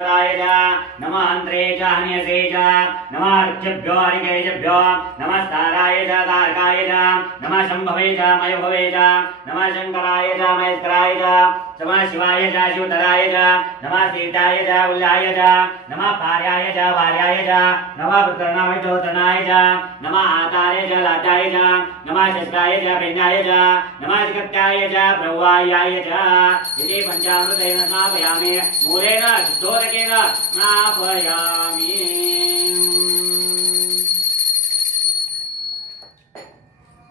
नमः हन्त्रे च हन्यसे च नमः अर्चभ्यो हरिकेशभ्यो नमस्ताराय च तारकाय च नमः शम्भवे च मयभवे च नमः शङ्कराय च महेश्वराय च नमः शिवाय च शिवतराय च नमः सीताय च उल्लाय च नमः भार्याय च भार्याय च नमः पुत्रनाय च पुत्रनाय च नमः आताय च लाताय च नमः शस्त्राय च पिण्डाय च नमः जगत्याय च प्रवायाय च यदि पञ्चामृतेन स्नापयामि मूलेन शुद्धोदकेन स्नापयामि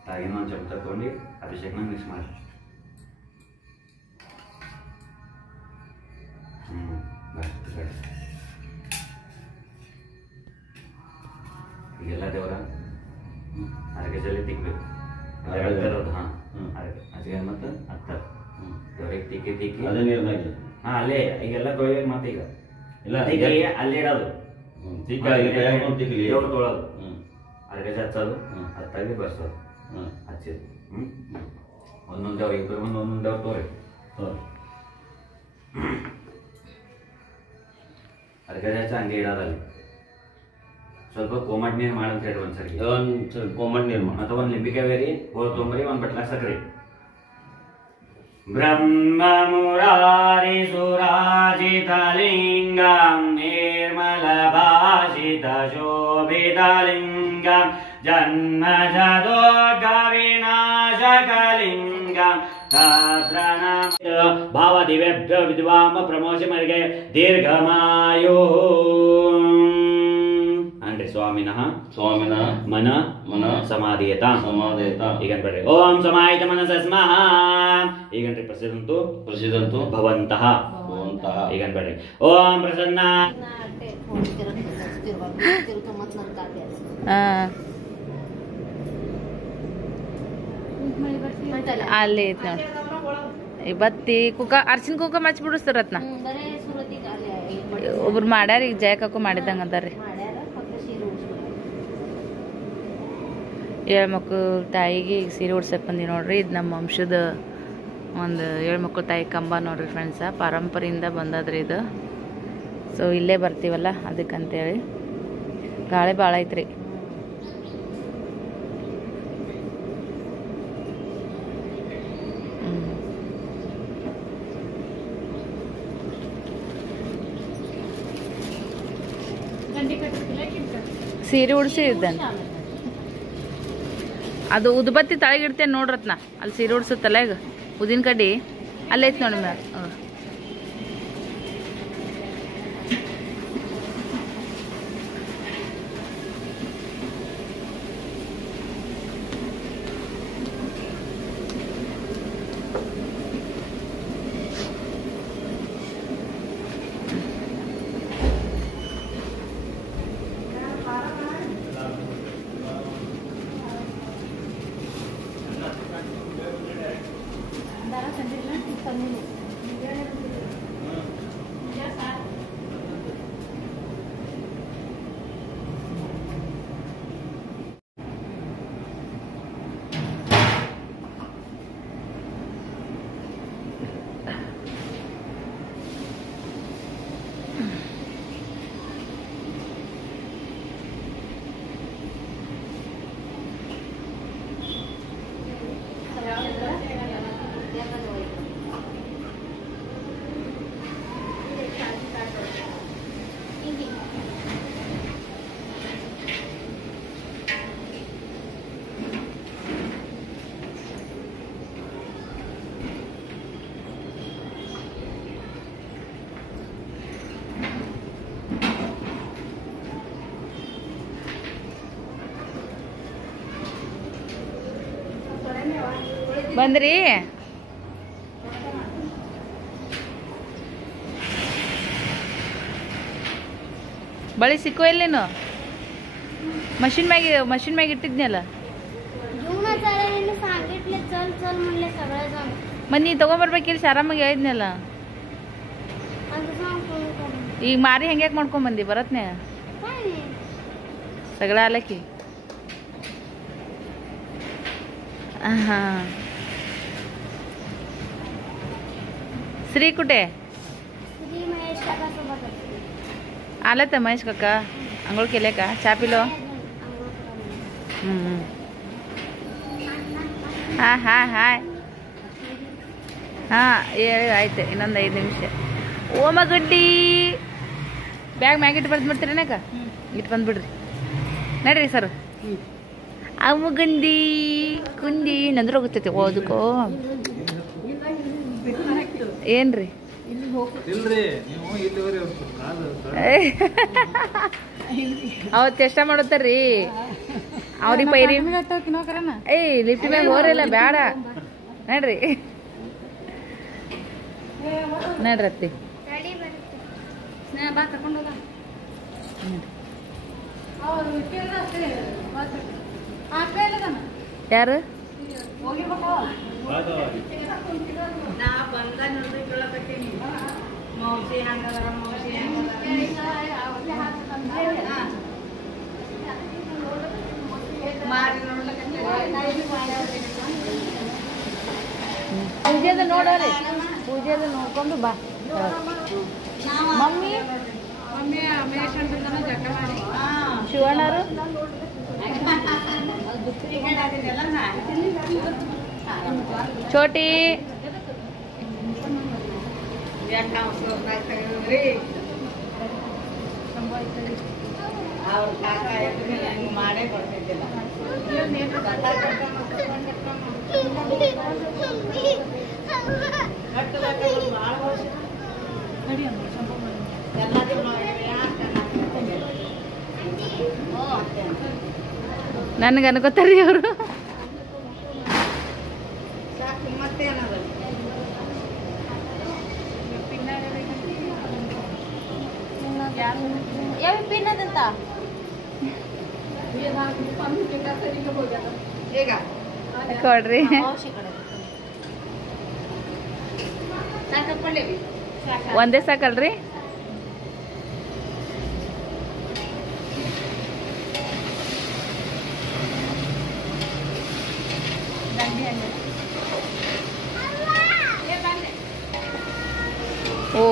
तागिनो चमचा तोंडी अभिषेक मिक्स ಮಾಡಿ ಈಗೆಲ್ಲ ದೇವರ ಅದಕ್ಕೆ ಜಲ್ದಿ ತಿಕ್ಬೇಕು ಹಾಂ ಅದಕ್ಕೆ ಮತ್ತು ಹತ್ತರ ದೇವ್ರಿಗೆ ತಿಕ್ಕಿ ತಿಕ್ಕಿ ಅದೇ ನೀರ್ನಾಗ ಹಾಂ ಅಲ್ಲೇ ಈಗೆಲ್ಲ ತೊಳಿಬೇಕು ಮತ್ತೆ ಈಗ ಇಲ್ಲ ಅಲ್ಲೇ ಇಡೋದು ದೇವ್ರು ತೊಳೋದು ಅದಕ್ಕೆ ಹಚ್ಚೋದು ಹತ್ತಾಗಿ ಬರ್ಸೋದು ಹಚ್ಚಿದ್ದು ಒಂದೊಂದು ದೇವ್ರು ಇಬ್ಬರು ಬಂದು ಒಂದೊಂದು ದೇವ್ರು ತೋರಿ ಅದಕ್ಕೆ ಹಚ್ಚ ಹಂಗೆ ಇಡೋದಲ್ಲಿ ಸ್ವಲ್ಪ ಕೋಮಟ್ ನೀರು ಮಾಡಂತ ಹೇಳಿ ಒಂದ್ಸರಿ ಸ್ವಲ್ಪ ಕೋಮಟ್ ನೀರು ಮಾಡಿ ಅಥವಾ ಒಂದು ಲಿಂಬಿಕೆ ಬೇರಿ ತೊಂಬರಿ ಒಂದು ಬಟ್ಲ ಸಕ್ರೆ ಬ್ರಹ್ಮ ಮುರಾರಿ ಸುರಾಜಿತಲಿಂಗಂ ನಿರ್ಮಲ ಭಾಷಿತ ಶೋಭಿತಲಿಂಗಂ ಜನ್ಮಜದೋಗ ವಿನಾಶಕಲಿಂಗಂ ಭಾವ ದಿವ್ಯಭ್ಯೋ ವಿದ್ವಾಮ ಪ್ರಮೋಷಮರಿಗೆ ದೀರ್ಘಮಾಯೋ ಅಂದ್ರೆ ಸ್ವಾಮಿನಃ ಮನ ಸಮಾಧಿಯತ ಈಗನ್ಬೇಡ್ರಿ ಓಂ ಸಮಾಹಿತ ಮನಸ ಸ್ಮಃ ಈಗನ್ರಿ ಪ್ರಸಿದ್ಧಂತು ಭವಂತಃ ಈಗನ್ಬೇಡ್ರಿ ಓಂ ಪ್ರಸನ್ನ ಅಲ್ಲಿ ಐತಿ ನೋಡಿ ಬತ್ತಿ ಕುಕ್ಕ ಅರ್ಶಿನ ಕುಕ್ಕ ಮಚ್ಚಿ ಬಿಡಿಸ್ತಾರತ್ನ ಒಬ್ರು ಮಾಡ್ಯಾರ ಈಗ ಜಯಕಕ್ಕೂ ಮಾಡಿದಂಗ ಅದಾರ್ರಿ ಏಳ್ಮಕ್ಳು ತಾಯಿಗೆ ಈಗ ಸೀರೆ ಉಡ್ಸಕ್ ಬಂದಿ ನೋಡ್ರಿ ಇದು ನಮ್ಮ ವಂಶದ ಒಂದು ಏಳ್ಮಕ್ಳು ತಾಯಿ ಕಂಬ ನೋಡ್ರಿ ಫ್ರೆಂಡ್ಸ ಪರಂಪರೆಯಿಂದ ಬಂದದ್ರಿ ಇದು ಸೊ ಇಲ್ಲೇ ಬರ್ತೀವಲ್ಲ ಅದಕ್ಕಂತೇಳಿ ಗಾಳಿ ಭಾಳ ಐತ್ರಿ ಸೀರೆ ಉಡ್ಸಿ ಇದ್ದಾನೆ ಅದು ಉದ್ಬತ್ತಿ ತಳಗಿಡ್ತೇನೆ ನೋಡ್ರತ್ನ ಅಲ್ಲಿ ಸೀರೆ ಉಡ್ಸುತ್ತಲ್ಲ ಈಗ ಉದಿನ ಕಡ್ಡಿ ಅಲ್ಲೈತ್ ನೋಡಿ ಮ್ಯಾಲ ಬಂದ್ರಿ ಬಳಿ ಸಿಕ್ಕೋ ಇಲ್ಲೇನು मशीन ಮ್ಯಾಗ ಇಟ್ಟಿದ್ನಲ್ಲ ಮನ್ನಿ ತಗೊಂಬರ್ಬೇಕಿಲ್ಲ ಆರಾಮಾಗಿ ಹೇಳಿದ್ನಲ್ಲ ಈಗ ಮಾರಿ ಹೆಂಗ್ಯಾಕೆ ಮಾಡ್ಕೊಂಡ್ ಬಂದಿ ಬರತ್ನೇ ಸಗಳ ಆಲಕ್ಕಿ ಹಾ श्री कुठे? श्री महेश काका सोबत. ಆಲತ್ತ ಮಹೇಶ್ ಕಕ್ಕ ಅಂಗಳು ಕೆಲೆಕ ಚಾಪಿಲೋ ಹಾಂ ಹಾಂ ಹಾಯ್ ಹಾಂ ಹೇಳಿ ಆಯ್ತು ಇನ್ನೊಂದು 5 ನಿಮಿಷ ಓಮ ಗಡ್ಡಿ ಬ್ಯಾಗ್ ಮ್ಯಾಗ ಇಟ್ಟು ಬಂದ್ಬಿಡ್ತೀರನಕ ಇಟ್ಟು ಬಂದ್ಬಿಡ್ರಿ ನಡ್ರಿ ಸರ್ ಅಮ್ಮ ಗಂದಿ ಕುಂದಿ ನಂದ್ರೆ ಹೋಗುತ್ತೈತೆ ಓದಕ್ಕೋ ಏನ್ರಿ ಅವತ್ತು ಎಷ್ಟ ಮಾಡತ್ತಾರ್ರಿ ಅವ್ರಿಗೆ ಪೈರಿ ಏಯ್ ಲಿಫ್ಟ್ ಮ್ಯಾಗ ಹೋರಲ್ಲ ಬೇಡ ನಡ್ರಿ ನಡ್ರತ್ತಿ ಯಾರು ಪೂಜೆದ ನೋಡೋರಿ ಪೂಜೆದ ನೋಡ್ಕೊಂಡು ಬಾ ಮಮ್ಮಿ ಶಿವಣ್ಣರು ಚೋಟಿ ಮಾಡೇ ಕೊಡ್ತಿದ್ದಿಲ್ಲ ನನಗೆ ಅನ್ಕೋತಾರ್ರಿ ಅವರು ಯಾವ ಪಿನ್ ಅದಂತ ಕೊಡ್ರಿ ಒಂದೇ ಸಾಕಲ್ರಿ ಓ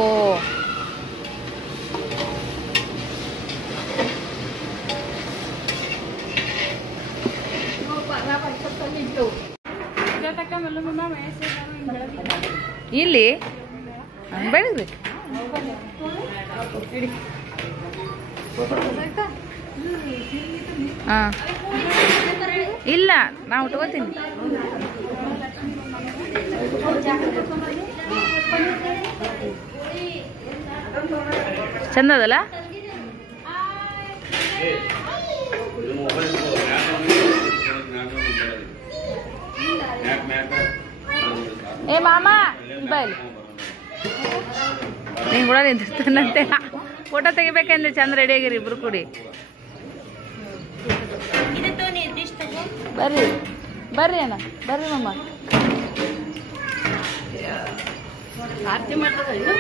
ಇಲ್ಲಿ ಬೆಳಗ್ರಿ ಹಾಂ ಇಲ್ಲ ನಾ ಉಟ್ಕೋತೀನಿ ಚಂದ ಅದಲ್ಲ ಏ ಮಾಮ ಬೈಲ್ ನೀನು ಕೂಡ ನಿಂತಿರ್ತಾನಂತೆ ಫೋಟೋ ತೆಗಿಬೇಕಂದ್ರೆ ಚಂದ ರೆಡಿ ಆಗಿರಿ ಇಬ್ರು ಕೂಡಿ ಬರ್ರಿ ಬರ್ರಿ ಅಣ್ಣ ಬರ್ರಿ ಮಮ್ಮ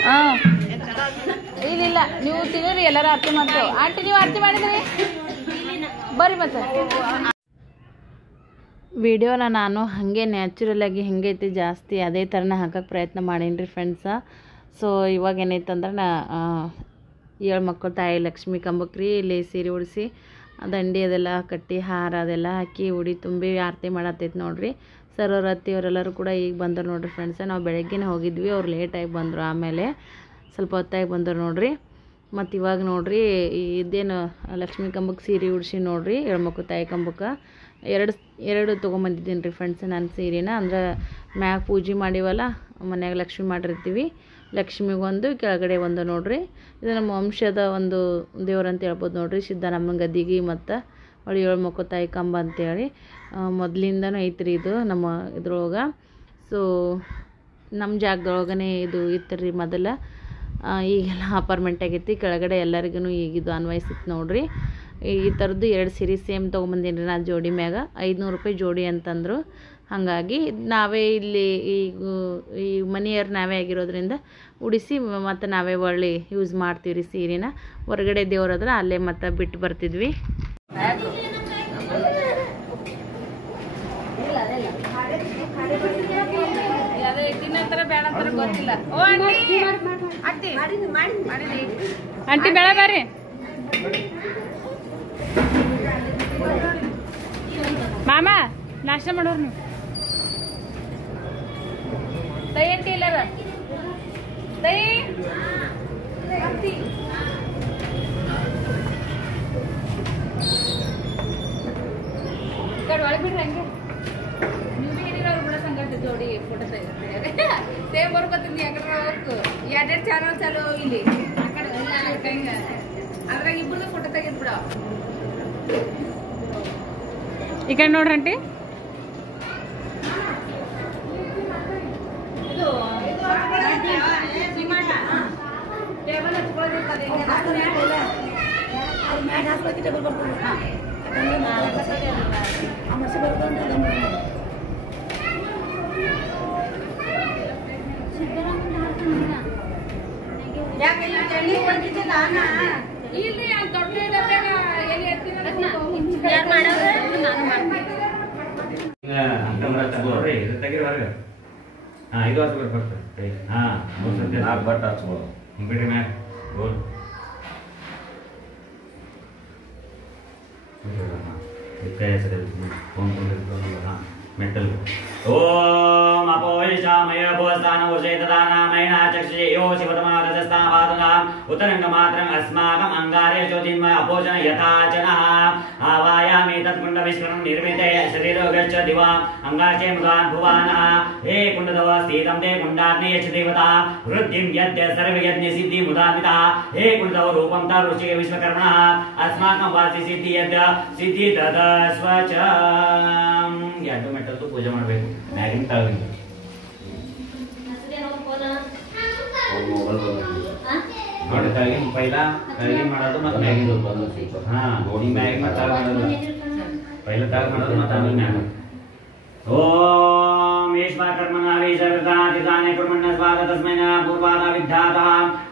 ಹಾಂ ಇಲ್ಲ ನೀವು ತಿನ್ನೋರಿ ಎಲ್ಲರೂ ಆರತಿ ಮಾಡ್ತೇವೆ ಆಂಟಿ ನೀವು ಆರತಿ ಮಾಡಿದ್ರಿ ಬರ್ರಿ ಮತ್ತೆ ವಿಡಿಯೋನ ನಾನು ಹಾಗೆ ನ್ಯಾಚುರಲಾಗಿ ಹೆಂಗೈತಿ ಜಾಸ್ತಿ ಅದೇ ಥರನೇ ಹಾಕೋಕ್ಕೆ ಪ್ರಯತ್ನ ಮಾಡೀನಿ ರೀ ಫ್ರೆಂಡ್ಸ ಸೊ ಇವಾಗ ಏನೈತಂದ್ರೆ ನಾ 7 ಮಕ್ಕಳು ತಾಯಿ ಲಕ್ಷ್ಮಿ ಕಂಬಕ್ಕೆ ರೀ ಇಲ್ಲಿ ಸೀರೆ ಉಡಿಸಿ ದಂಡಿ ಅದೆಲ್ಲ ಕಟ್ಟಿ ಹಾರ ಅದೆಲ್ಲ ಹಾಕಿ ಉಡಿ ತುಂಬಿ ಆರತಿ ಮಾಡತ್ತೈತೆ ನೋಡಿರಿ ಸರ್ ಅವ್ರ ಅತ್ತಿಯವರೆಲ್ಲರೂ ಕೂಡ ಈಗ ಬಂದರು ನೋಡಿರಿ ಫ್ರೆಂಡ್ಸ ನಾವು ಬೆಳಗ್ಗೆನೇ ಹೋಗಿದ್ವಿ ಅವ್ರು ಲೇಟಾಗಿ ಬಂದರು ಆಮೇಲೆ ಸ್ವಲ್ಪ ಹೊತ್ತಾಗಿ ಬಂದರು ನೋಡಿರಿ ಮತ್ತು ಇವಾಗ ನೋಡಿರಿ ಇದೇನು ಲಕ್ಷ್ಮಿ ಕಂಬಕ್ಕೆ ಸೀರೆ ಉಡಿಸಿ ನೋಡಿರಿ 7 ಮಕ್ಕಳು ತಾಯಿ ಕಂಬಕ್ಕೆ ಎರಡು ತೊಗೊಂಬಂದಿದ್ದೀನಿ ರೀ ಫ್ರೆಂಡ್ಸ್ ನಾನು ಸೀರೆನ ಅಂದ್ರೆ ಮ್ಯಾಗ ಪೂಜೆ ಮಾಡಿವಲ್ಲ ಮನ್ಯಾಗ ಲಕ್ಷ್ಮಿ ಮಾಡಿರ್ತೀವಿ ಲಕ್ಷ್ಮಿಗೊಂದು ಕೆಳಗಡೆ ಒಂದು ನೋಡಿರಿ ಇದು ನಮ್ಮ ವಂಶದ ಒಂದು ದೇವ್ರಂತ ಹೇಳ್ಬೋದು ನೋಡಿರಿ ಸಿದ್ದರಾಮನ ಗದ್ದಿಗೆ ಮತ್ತು ಅವಳು 7 ಮಕ್ಕಳು ತಾಯಿ ಕಂಬ ಅಂತೇಳಿ ಮೊದಲಿಂದನೂ ಐತ್ರಿ ಇದು ನಮ್ಮ ಇದ್ರೊಳಗೆ ಸೊ ನಮ್ಮ ಜಾಗದೊಳಗನೆ ಇದು ಇತ್ತು ರೀ ಮೊದಲು ಈಗೆಲ್ಲ ಅಪಾರ್ಟ್ಮೆಂಟ್ ಆಗೈತಿ ಕೆಳಗಡೆ ಎಲ್ಲರಿಗೂ ಈಗ ಇದು ಅನ್ವಯಿಸಿತ್ತು ನೋಡಿರಿ ಈ ಥರದ್ದು 2 ಸೀರೆ ಸೇಮ್ ತೊಗೊಂಬಂದೀನಿ ರೀ ನಾನು ಜೋಡಿ ಮ್ಯಾಗ 500 ರೂಪಾಯಿ ಜೋಡಿ ಅಂತಂದರು ಹಾಗಾಗಿ ನಾವೇ ಇಲ್ಲಿ ಈ ಮನೆಯವ್ರು ನಾವೇ ಆಗಿರೋದ್ರಿಂದ ಉಡಿಸಿ ಮತ್ತು ನಾವೇ ಒಳ್ಳೆ ಯೂಸ್ ಮಾಡ್ತೀವಿ ರೀ ಸೀರೆನ ಹೊರಗಡೆ ದೇವ್ರಾದ್ರೆ ಅಲ್ಲೇ ಮತ್ತು ಬಿಟ್ಟು ಬರ್ತಿದ್ವಿ ಆಂಟಿ ಬೇಡ ಬರ್ರಿ ಮಾಮ ನಾಷ್ಟ ಮಾಡೋರು ನೀವು ದೈ ಅಂತ ಇಲ್ಲದ ದೈ ಒಳಗೆ ಬಿಡ್ರಿ ಹಂಗೆ ನೀವು ಏನಿರೋರು ಕೂಡ ಸಂಗಟ ಜೋಡಿ ಫೋಟೋ ತೆಗಿತಾರೆ ಸೇಮ್ ಬರ್ಕೊತೀನಿ ಯಾಕಂದ್ರೆ ಹೋಗ್ತು ಎರಡೆರಡು ಚಾನಲ್ ಚಾಲು ಇಲ್ಲಿ ಆ ಕಡೆ ಹಿಂಗೆ ಅದ್ರಾಗ ಇಬ್ಬರದು ಫೋಟೋ ತೆಗಿದ್ಬಿಡ ಈ ಕಡೆ ನೋಡ್ರಿ ಆಂಟಿ ಟೇಬಲ್ ಇಲ್ಲಿ ದೊಡ್ಡ ಎಲ್ಲಿ ಇದು ತೆಗಿರಿ ಹೊರಗೆ ಇದು ಹಚ್ಬೇಕು ಬರ್ತದೆ ನಾಲ್ಕು ಬಟ್ ಹಚ್ಬೋದು ಬಿಡ್ರಿ ಮ್ಯಾಕ್ ಗೋಲ್ मेटल ओम अपोहिषामय भोस्तानोषेतदानामयना चक्षुषे यो शिवतमादस्तावादनाम् उत्तरङ्गमात्रम् अस्माकम् अङ्गारे ज्योतिर्मय अपोषण यथाचनः आवायामि तत्कुण्डविष्करणं निर्मिते शरीरो गच्छ दिवा अङ्गाचे मुदान् भुवानः हे कुण्डधव स्थितं ते कुण्डाग्ने यच्छ देवता वृद्धिं यद्य सर्वयज्ञ सिद्धि मुदान्विता हे कुण्डधव रूपं तरुचिके विश्वकर्मणः अस्माकं वासि सिद्धि यद्य सिद्धि तदस्वच ಎರಡು ಮೆಟ್ಟಲ್ದು ಪೂಜೆ ಮಾಡಬೇಕು ಮ್ಯಾಗಿನ ತಾಳಿಂದ ನೋಡಿ ತಾಳಿನ ಪೈಲ ತಾಳಿನ ಮಾಡೋದು ಮತ್ತೆ ಮ್ಯಾಗಿನ ಹಾ ನೋಡಿ ಮ್ಯಾಗಿನ ತಾಳ ಮಾಡೋದು ಪೈಲ ತಾಳ ಮಾಡೋದು ಮತ್ತೆ ಆಮೇಲೆ ಮ್ಯಾಗ ಓಂ ಈಶ್ವರಕರ್ಮಣ ವೀಜವೃತಾದಿತಾನೆ ಕುರ್ಮಣ್ಣ ಸ್ವಾದ ತಸ್ಮೈ ನಮಃ ಪೂರ್ವಾದ ವಿದ್ಯಾತಃ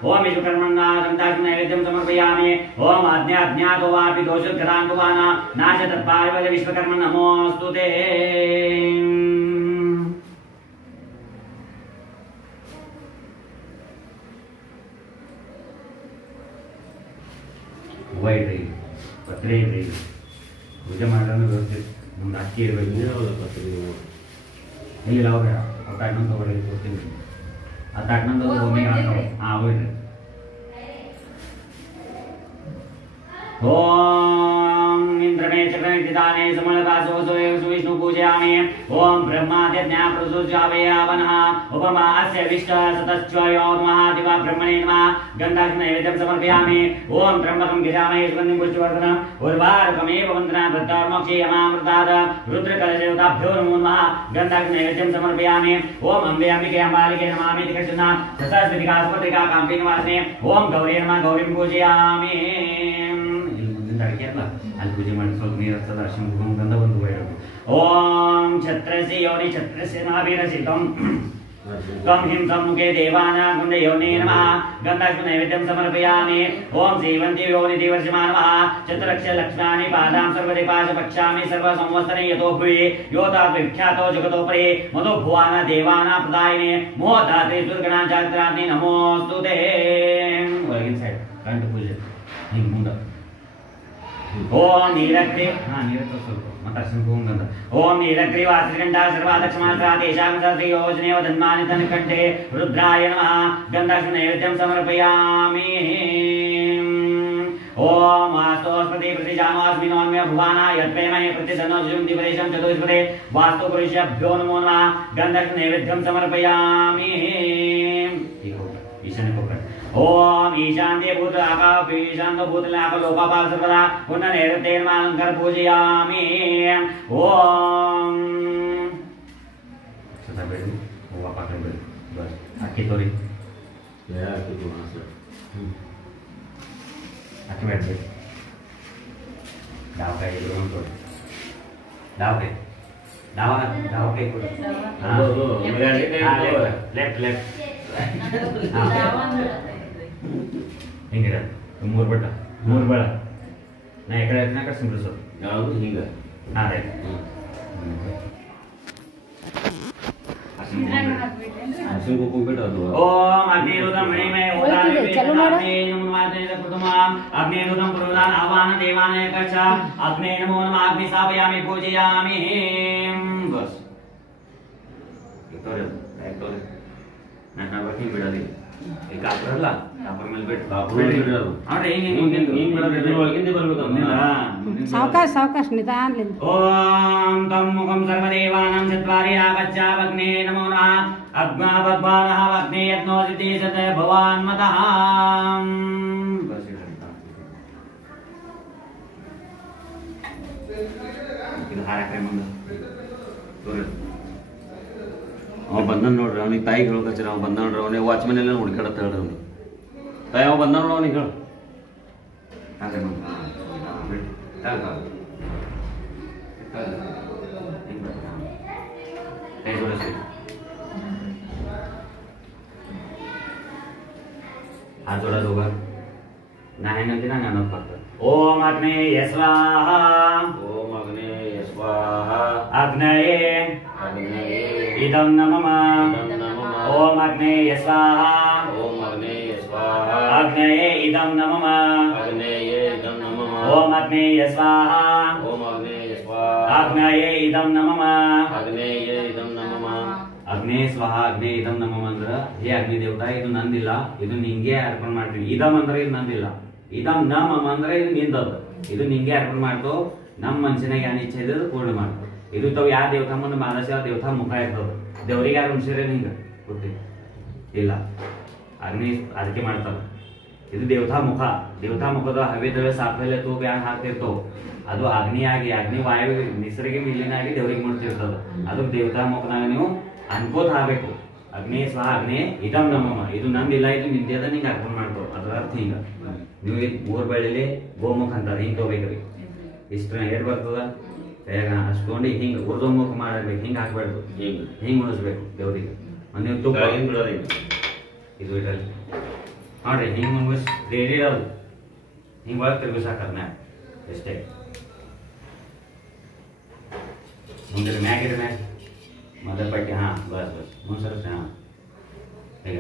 ಓಂ ಈಶ್ವರಕರ್ಮಣ್ಣ ದಂತಾಗ್ನ ನೈವೇದ್ಯಂ ಸಮರ್ಪಯಾಮಿ ಓಂ ಅಜ್ಞಾತೋ ವಾಪಿ ದೋಷೋತ್ಕರಾಂತುವಾನ ನಾಶ ತತ್ಪಾರಿವದ ವಿಶ್ವಕರ್ಮ ನಮೋऽस्तु ते ವೈಡ್ರಿ ಪತ್ರೆ ಇಡ್ರಿ ಪೂಜೆ ಮಾಡೋಣ ವ್ಯವಸ್ಥೆ ಮುಂದೆ ಅಕ್ಕಿ ಇರಬೇಕು ಇಲ್ಲ ಅವ್ರೆ ಆ ತಾಟ್ನಂದು ತಗೊಳ್ಳಿ ಕೊಡ್ತೀನಿ ಆ ತಾಟ್ನಂದು ಒಮ್ಮೆ ಹಾಕೋ ಹಾಂ ಹೋಯ್ರಿ ಓಂ ಇಂದ್ರಮೇ ಚಕ್ರನಿಧಾನೆ ಸಮಲಕಾಸೋಸೋ ವಿಷ್ಣು पूजयामि ओम ब्रह्माद्यज्ञा प्रसुजावयावनः उपमा अस्य विष्ट सतश्चयो महादेव ब्रह्मणे नमः गन्धाग्नि नैवेद्यं समर्पयामि ओम त्र्यम्बकं गजामहे सुगन्धिं पुष्टिवर्धनम् उर्वारुकमेव वन्दना वृद्धार्मोक्षे यमामृताद रुद्रकलशदेवताभ्यो नमो नमः गन्धाग्नि नैवेद्यं समर्पयामि ओम अम्बे अंबिके अम्बालिके नमामि कृष्णा सतस्वतिका सुभद्रिका काम्पे निवासिने ओम गौरी नमः गौरीं पूजयामि ಅಡಿಕೆ ಅಲ್ಲ ಅಲ್ಲಿ ಪೂಜೆ ಮಾಡಿ ಸ್ವಲ್ಪ ನೀರು ಹಚ್ಚದ ಅರ್ಶಿನ ಗಂಧ ಬಂದು ಹೋಗಿರೋದು ಓಂ ಛತ್ರಸಿ ಯೋನಿ ಛತ್ರಸ್ಯ ನಾಭಿರಸಿತಂ कम हिम सम्मुखे देवानां कुण्डे योने नमः गन्धाग्नि नैवेद्यं समर्पयामि ओम जीवन्ति योनि दिवर्षमा नमः चतुर्लक्ष लक्ष्माणि पादां सर्वदेपाश पक्षामि सर्व संवत्सरे यतो भुवि योता विख्यातो जगतोपरि मधुभुवान देवानां प्रदायिने मोदाते दुर्गणां जागराणि नमोऽस्तु ते ಒಳಗಿನ ಸೈಡ್ ಕಂಠ ಪೂಜೆ ಹಿಂಗೆ ಮುಂದೆ ओम नीलग्री हां नीलग्री ಸ್ವಲ್ಪ ಮತಾರ್ಶನ ಹೋಗಂದ ओम नीलग्री ವಾಸಗಂಡ ಸರ್ವಾದಕ್ಷಮಾತ್ರ ದೇಶಾಂ ಸರ್ವ ಯೋಜನೆ ವದನ್ಮಾನಿ ತನಕಂಠೆ ರುದ್ರಾಯ ನಮಃ ಗಂಧಾಗ್ನಿ ನೈವೇದ್ಯಂ ಸಮರ್ಪಯಾಮಿ ओम वास्तुस्पति प्रतिजानोऽस्मिनोन्मे भुवाना यत्प्रेमहे प्रतिधनोऽजुं दिवदेशं चतुष्पदे वास्तुपुरुषेभ्यो नमो नमः गन्धाग्नि नैवेद्यं समर्पयामि ईशान्य को ओम ईशान्य भूत आकाश ईशान्य भूत लाभ लोकापाल सर्वदा पुनः नैवेद्येन अलंकार पूजयामि ओम सदा बेडी वो पाकन बेडी बस आके तोरी या आके तो वहां से आके बैठ बेडी दाव का ये लोगों को दाव के को हां लेफ्ट लेफ्ट ಹಿಂಗಿರ ಮೂರು ಬಳ ನಾ ಈ ಕಡೆ ನಾ ಕಡೆ ಸಿಂಪಲ್ಸು ಯಾವುದು ಹಿಂಗೆ ಹಾಂ ರೈಟ್ ಅರ್ಶಿನ ಕುಂಕುಮ ಬಿಟ್ಟು ಅದು ಓಂ ಅಗ್ನಿರುದ್ರಂ ಮಣಿಮಯ ಅಗ್ನಿರುದ್ರಂ ಪ್ರದಾನ ಆಹ್ವಾನ ದೇವಾನಯ ಕಚ ಅಗ್ನೇ ನಮೋ ನಮಃ ಅಗ್ನಿ ಸ್ಥಾಪಯಾಮಿ ಪೂಜಯಾಮಿ ಬಸ್ ಇತ್ತೋರೆ ಇತ್ತೋರೆ ನನ್ನ ಬಗ್ಗೆ ಬಿಡೋದಿ ಈಗ ಅಪ್ರಲ್ಲ ಅಪ್ರ ಮೇಲೆ ಬಿಟ್ಟು ನೋಡ್ರಿ ಹಿಂಗ್ ಬಿಡೋದು ಒಳಗಿಂದ ಬರ್ಬೇಕು ಸಾವಕಾಶ ನಿಧಾನದಿಂದ ಓಂ ತಂ ಮುಖಂ ಸರ್ವದೇವಾನಾಂ ಚತ್ವಾರಿ ಆಗಚ್ಚಾವಗ್ನೇ ನಮೋ ನಮಃ ಅಗ್ನಾಭಗ್ವಾನಃ ಅಗ್ನೇ ಯಜ್ಞೋದಿತಿ ಸತ ಭವಾನ್ ಮತಃ ಇದು ಹಾರಕ್ರೆ ಮುಂದೆ ಅವ ಬಂದನ್ ನೋಡ್ರಿ ಅವ್ನಿಗೆ ತಾಯಿಗೆ ಹೇಳ್ಕಚ್ಚಾರ ಅವ ಬಂದ ನೋಡ್ರಿ ಅವನೇ ವಾಚ್ಮನ್ ಎಲ್ಲ ಹುಡ್ಕಾಡತ್ತ ಹೇಳ್ರಿ ಅವ್ನು ತಾಯಿ ಅವ ಬಂದ ನೋಡ್ರಿ ಅವನಿಗೆ ಹೇಳು ಹಾಗೆ ಮುಂದೆ ಕೈ ಜೋಡಿಸಿ हाथ जोड़ा होगा नारायण दिन नानक भक्त ओम अग्नेय स्वाहा ಓಂ ಅಗ್ನೇಯ ಸ್ವಾಹ अग्नये ಅಗ್ನೇಯ इदं नमः ಇದಂ ನಮಃ ओम अग्नेय स्वाहा ಓಂ ಅಗ್ನೇಯ ಸ್ವಾಹ अग्नये इदं नमः ಅಗ್ನೇಯ ಇದಂ ನಮಃ ओम अग्नेय स्वाहा ಓಂ ಅಗ್ನೇಯ ಸ್ವಾಹ अग्नये इदं नमः ಅಗ್ನೇಯ ಇದಂ ನಮಃ ಅಗ್ನೇ ಸ್ವಾಹ ಅಗ್ನೇ ಇದಂ ನಮಃ ಅಂದ್ರ ಹೇ ಅಗ್ನಿ ದೇವತಾ ಇದು ನಂದಿಲ್ಲ ಇದು ನಿಂಗೆ ಅರ್ಪಣೆ ಮಾಡ್ತೀವಿ ಇದಂ ಅಂದ್ರೆ ಇದು ನಂದಿಲ್ಲ ಇದಂ ನಮಃ ಅಂದ್ರೆ ಇದು ನಿಂದದ ಇದು ನಿಂಗೆ ಅರ್ಪಣೆ ಮಾಡ್ತೋ ನಮ್ಮ ಮನಸ್ಸಿನಾಗ ಏನ್ ಇಚ್ಛೆ ಇದೆ ಪೂರ್ಣ ಮಾಡ್ತೋ ಇದು ತಾವ್ ಯಾವ ದೇವತಾ ಮುಂದೆ ಮಾನಸ ದೇವತಾ ಮುಖ ಇರ್ತದ ದೇವ್ರಿಗೆ ಯಾರು ಉಣ್ಸಿರ ಹಿಂಗ ಗೊತ್ತಿ ಇಲ್ಲ ಅಗ್ನಿ ಅದಕ್ಕೆ ಮಾಡ್ತಾರ ಇದು ದೇವತಾ ಮುಖದ ಹವೆ ದವೆ ಸಾಫಲ್ಯ ತೂಗ ಯಾನ್ ಹಾಕ್ತಿರ್ತೋ ಅದು ಅಗ್ನಿಯಾಗಿ ಅಗ್ನಿ ವಾಯು ನಿಸರ್ಗ ವಿಲೀನಾಗಿ ದೇವ್ರಿಗೆ ಮಾಡ್ತಿರ್ತದ ಅದು ದೇವತಾ ಮುಖನಾಗ ನೀವು ಅನ್ಕೋತ ಆಗ್ಬೇಕು ಅಗ್ನಿ ಸ್ವಾಹ ಅಗ್ನಿ ಇದಂ ನಮಃ ಇದು ನಂದಿಲ್ಲ ಇದು ನಿಂದ್ಯದ ನಿಂಗೆ ಅರ್ಪಣೆ ಮಾಡ್ತೋ ಅದ್ರ ಅರ್ಥ ಹಿಂಗ ನೀವು ಮೂರ್ ಬೆಳಿಲಿ ಗೋಮುಖ ಅಂತಾರ ಹಿಂಗ್ ತಗೋಬೇಕ್ರಿ ಇಷ್ಟ ಏರ್ ಬರ್ತದ ಅಷ್ಟು ತೊಗೊಂಡು ಹಿಂಗ ಉರ್ದೋಮುಖ ಮಾಡಬೇಕು ಹಿಂಗ ಹಾಕ್ಬಾರ್ದು ಹಿಂಗ್ ಉಣಿಸ್ಬೇಕು ದೇವ್ರಿಗೆ ನೀವು ತುಪ್ಪ ಹಿಂಗ್ ಬಿಡೋದು ಇದು ಇಡಲಿ ನೋಡ್ರಿ ಹಿಂಗ್ ಮುಗಿಸ್ ರೆಡಿ ಇರೋದು ಹಿಂಗ್ ಒಳಗೆ ತಿರ್ಗಿಸಾಕದ್ ಮ್ಯಾಗ ಅಷ್ಟೇ ಮುಂದೆ ಮ್ಯಾಗಿರ ಮ್ಯಾಗ ಮೊದಲ ಪಟ್ಟಿ ಹಾ ಬಸ್ ಮುನ್ಸರ್ಸ್ ಹಾ ಈಗ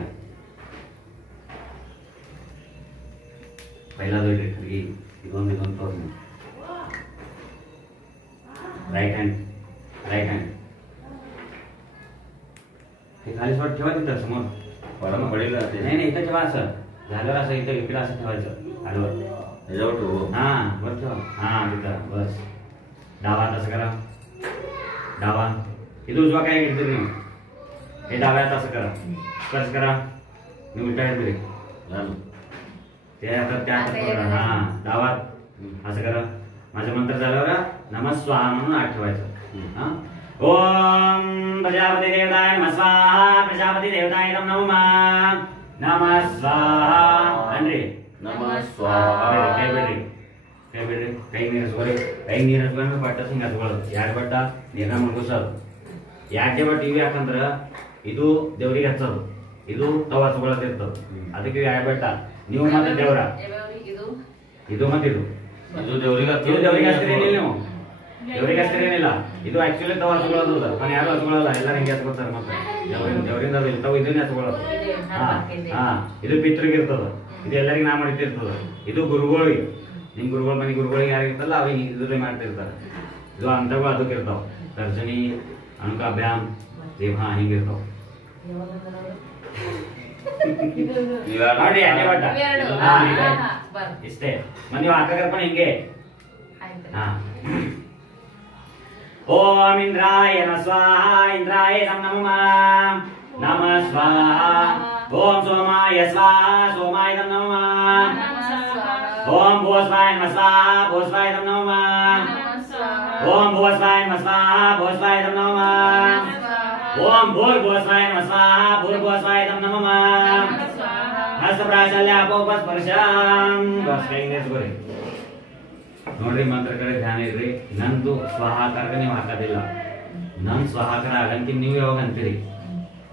पहिला दो खरगी ಇದೊಂದು ತೋರಿಸಿ राइट हँड हे खाली शॉट ठेवा तिथं समोर वडानं पडेल ना ते. नाही नाही इथं ठेवा असं झाल्यावर असं इथं इकडे असं ठेवायचं आडवर ह्याच्यावर ठेवू. हा वर ठेवा हा तिथं बस डावा तसं करा डावा इथं उजवा काय घेतलं नाही हे डाव्यात असं करा स्पर्श करा मी उलटा आहे तरी झालं. ते आता त्या हातात करा हा डावात असं करा माझं मंत्र झाल्यावर नमः स्वाहा म्हणून आत ठेवायचं हा ओम प्रजापति देवताय नमः स्वाहा प्रजापति देवताय नमः नमः स्वाहा अन्रे नमः स्वाहा. ಕೈ ಬಿಡ್ರಿ ಕೈ ನೀರಸ್ಕೊಂಡು ಬಟ್ಟ ಹಿಂಗ ಹಚ್ಕೊಳ್ಳೋದು ಎರಡು ಬಟ್ಟ ನೀರನ್ನ ಮುಳುಗಿಸೋದು ಯಾಕೆ ಬಟ್ ಇವು ಯಾಕಂದ್ರ ಇದು ದೇವ್ರಿಗೆ ಹಚ್ಚೋದು ಇದು ತವ ಹಚ್ಕೊಳ್ಳೋದು ಇರ್ತದ ಅದಕ್ಕೆ ಎರಡು ಬಟ್ಟ ನೀವು ಮತ್ತೆ ದೇವ್ರ ಇದು ಮತ್ತೆ ಇದು ಇದು ದೇವ್ರಿಗೆ ಇದು ದೇವ್ರಿಗೆ ಹಚ್ತಿರೇನಿಲ್ಲ ನೀವು ದೇವ್ರಿಗೆ ಹಚ್ತಿರೇನಿಲ್ಲ ಇದು ಆಕ್ಚುಲಿ ತವ ಹಚ್ಕೊಳ್ಳೋದು ನಾನು ಯಾರು ಹಚ್ಕೊಳ್ಳಲ್ಲ ಎಲ್ಲರೂ ಹಿಂಗೆ ಹಚ್ಕೊಳ್ತಾರೆ ಮತ್ತೆ ದೇವರಿಂದ ಅದು ಇರ್ತಾವ ಇದನ್ನೇ ಹಚ್ಕೊಳ್ಳೋದು ಹಾ ಇದು ಪಿತೃಗೆ ಇರ್ತದ ಇದು ಎಲ್ಲರಿಗೂ ನಾ ಮಾಡಿರ್ತಿರ್ತದ ಇದು ಗುರುಗಳಿಗೆ ನಿಮ್ ಗುರುಗಳ ಮನೆ ಗುರುಗಳಿಗೆ ಯಾರಿಗಿರ್ತಲ್ಲ ಅವ್ರಿಗೆ ಇದ್ರೆ ಮಾಡ್ತಿರ್ತಾರೆ ಇದು ಅಂತವು ಅದಕ್ಕೆ ಇರ್ತಾವ ತರ್ಜನಿ ಅಣುಕಾಭ್ಯಾಮ್ ದೇವ್ ಹಾ ಹಿಂಗಿರ್ತಾವ ನೋಡಿ ಅದೇ ಬಟ್ಟ ಹಾ ಇದೆ. ಇಷ್ಟೇ ಮತ್ತೆ ನೀವು ಹಾಕರ್ಪಣೆ ಹಿಂಗೆ ಹಾ ಓಂ ಇಂದ್ರಾಯ ಸ್ವಾಹ ಇಂದ್ರಾಯ ನಮಃ ನಮಃ ಸ್ವಾಹ ಓಂ ಸೋಮಾಯ ಸ್ವಾಹ ಸೋಮಾಯ ನಮಃ ಓಂ ಭೂಸ್ವಾಯ ನಮಃ ಸ್ವಾಹ ಭೂಸ್ವಾಯ ನಮಃ ಓಂ ಭೂಸ್ವಾಯ ನಮಃ ಸ್ವಾಹ ಭೂಸ್ವಾಯ ನಮಃ ಓಂ ಭೂರ್ಭುವಸ್ವಾಯ ನಮಃ ಸ್ವಾಹ ಭೂರ್ಭುವಸ್ವಾಯ ನಮಃ ಹಸ್ತಪ್ರಾಶಲ್ಯ ಅಪೋಪಸ್ಪರ್ಶಂ ಬಸ್ ಕೈ ನೆಸ್ಕೋರಿ ನೋಡ್ರಿ ಮಂತ್ರ ಕಡೆ ಧ್ಯಾನ ಇಡ್ರಿ ನಂದು ಸ್ವಾಹಾಕಾರ ನೀವು ಹಾಕೋದಿಲ್ಲ ನನ್ ಸ್ವಾಹಾಕಾರ ಆಗಂತಿ ನೀವು ಯಾವಾಗ ಅಂತೀರಿ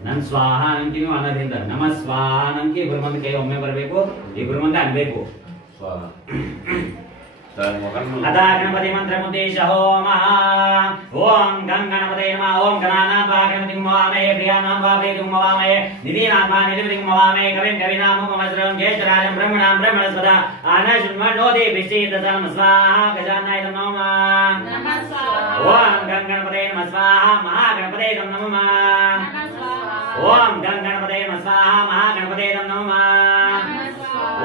ನನ್ ಸ್ವಾಹ ಅಂತಿ ನೀವು ಅನ್ನೋದ್ರಿಂದ ನಮ ಸ್ವಾಹ ಅಂತಿ ಇಬ್ರು ಮಂದಿ ಕೈ ಒಮ್ಮೆ ಬರಬೇಕು ಇಬ್ರು ಮಂದಿ ಅನ್ಬೇಕು ಸ್ವಾಹ. अदा गणपति मंत्र मुद्देश होमः ओम गं गणपते नमः ओम गणानां वा गणपतिं मवामहे प्रियानां वा प्रीतिं मवामहे निधीनां वा निधिं मवामहे कविं कविनां मुपमस्रं ज्येष्ठराजं ब्रह्मणां ब्रह्मणस्पदा आनशुन्वन्नोति विश्चितसं स्वाहा गजाननाय नमः ओम गं गणपते नमः स्वाहा महागणपते नमः ओम गं गणपते नमः स्वाहा महागणपते नमः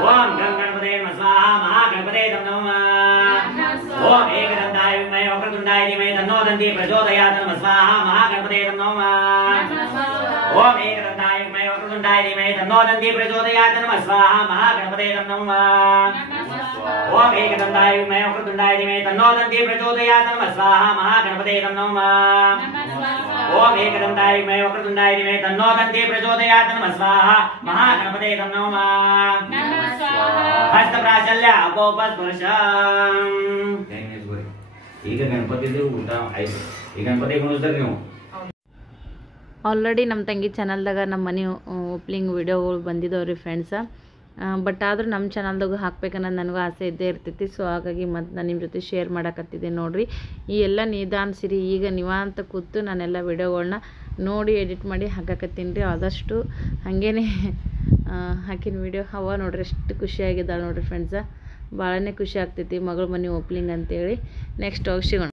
ओम गं गणपते नमः स्वाहा महागणपते नमः ओम एकदन्ताय विद्महे वक्रतुण्डाय धीमहि तन्नो दन्ती प्रचोदयात् नमः स्वाहा महागणपते नमः ओम एकदन्ताय विद्महे वक्रतुण्डाय धीमहि तन्नो दन्ती प्रचोदयात् नमः स्वाहा महागणपते नमः ओम एकदन्ताय विद्महे वक्रतुण्डाय धीमहि तन्नो दन्ती प्रचोदयात् नमः स्वाहा महागणपते नमः ओम एकदन्ताय विद्महे वक्रतुण्डाय धीमहि तन्नो दन्ती प्रचोदयात् नमः स्वाहा महागणपते नमः हस्त प्राचल्य अपोपस्पर्श ಈಗ ಗಣಪತಿದು ಊಟ ಆಯ್ತು ಈ ಗಣಪತಿ ಕುಣಿಸ್ತಾರೆ ನೀವು ಆಲ್ರೆಡಿ ನಮ್ಮ ತಂಗಿ ಚಾನಲ್ದಾಗ ನಮ್ಮ ಮನೆ ಓಪ್ನಿಂಗ್ ವಿಡಿಯೋಗಳು ಬಂದಿದ್ದಾವ್ರಿ ಫ್ರೆಂಡ್ಸ ಬಟ್ ಆದರೂ ನಮ್ಮ ಚಾನಲ್ದಾಗ ಹಾಕ್ಬೇಕನ್ನೋದು ನನಗೂ ಆಸೆ ಇದ್ದೇ ಇರ್ತೈತಿ ಸೊ ಹಾಗಾಗಿ ಮತ್ತು ನಾನು ನಿಮ್ಮ ಜೊತೆ ಶೇರ್ ಮಾಡಕತ್ತಿದ್ದೆ ನೋಡಿರಿ ಈ ಎಲ್ಲ ನಿಧಾನಿಸಿರಿ ಈಗ ನಿವಾಂತ ಕೂತು ನಾನೆಲ್ಲ ವಿಡಿಯೋಗಳನ್ನ ನೋಡಿ ಎಡಿಟ್ ಮಾಡಿ ಹಾಕಕತ್ತೀನಿ ರೀ ಆದಷ್ಟು ಹಾಗೇನೆ ಹಾಕಿನ ವಿಡಿಯೋ ಹವ ನೋಡ್ರಿ ಎಷ್ಟು ಖುಷಿಯಾಗಿದ್ದಾಳೆ ನೋಡಿರಿ ಫ್ರೆಂಡ್ಸ ಭಾಳನೇ ಖುಷಿ ಆಗ್ತೈತಿ ಮಗಳ ಮನೆ ಓಪ್ನಿಂಗ್ ಅಂತೇಳಿ ನೆಕ್ಸ್ಟ್ ಹೋಗಿ ಸಿಗೋಣ